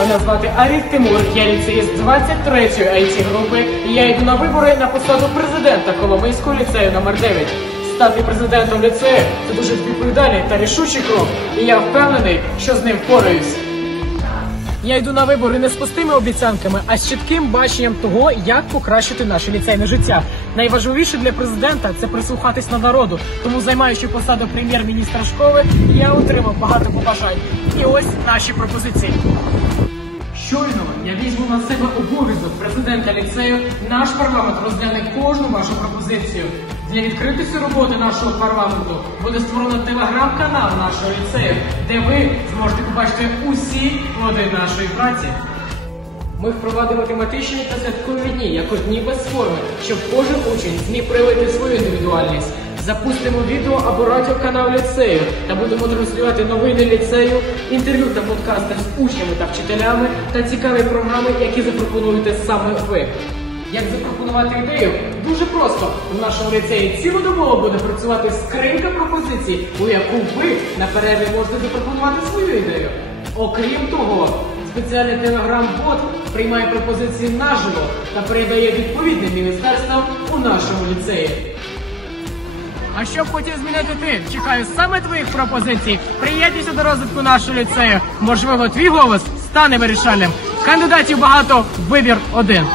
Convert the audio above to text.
Мене звати Арік Тимур, я ліцеїст 23-ї it групи і я йду на вибори на посаду президента Коломийського ліцею номер 9 Стати президентом ліцею це дуже відповідальний та рішучий крок, і я впевнений, що з ним впораюсь. Я йду на вибори не з пустими обіцянками, а з чітким баченням того, як покращити наше ліцейне життя. Найважливіше для президента це прислухатись на народу. Тому, займаючи посаду прем'єр-міністра школи, я отримав багато побажань. І ось наші пропозиції. На себе обов'язок президента ліцею. Наш парламент розгляне кожну вашу пропозицію. Для відкритості роботи нашого парламенту буде створено телеграм-канал нашого ліцею, де ви зможете побачити усі плоди нашої праці. Ми впровадимо тематичні та святкові дні як одні без форми, щоб кожен учень зміг проявити свою індивідуальність. Запустимо відео або радіоканал ліцею та будемо транслювати новини ліцею, інтерв'ю та подкасти з учнями та вчителями та цікаві програми, які запропонуєте саме ви. Як запропонувати ідею? Дуже просто. У нашому ліцеї цілодобово буде працювати скринька пропозицій, у яку ви на перерві можете запропонувати свою ідею. Окрім того, спеціальний телеграм-бот приймає пропозиції наживо та передає відповідним міністерствам у нашому ліцеї. А що б хотів змінити ти? Чекаю саме твоїх пропозицій. Приєднуйся до розвитку нашого ліцею. Можливо, твій голос стане вирішальним. Кандидатів багато, вибір один.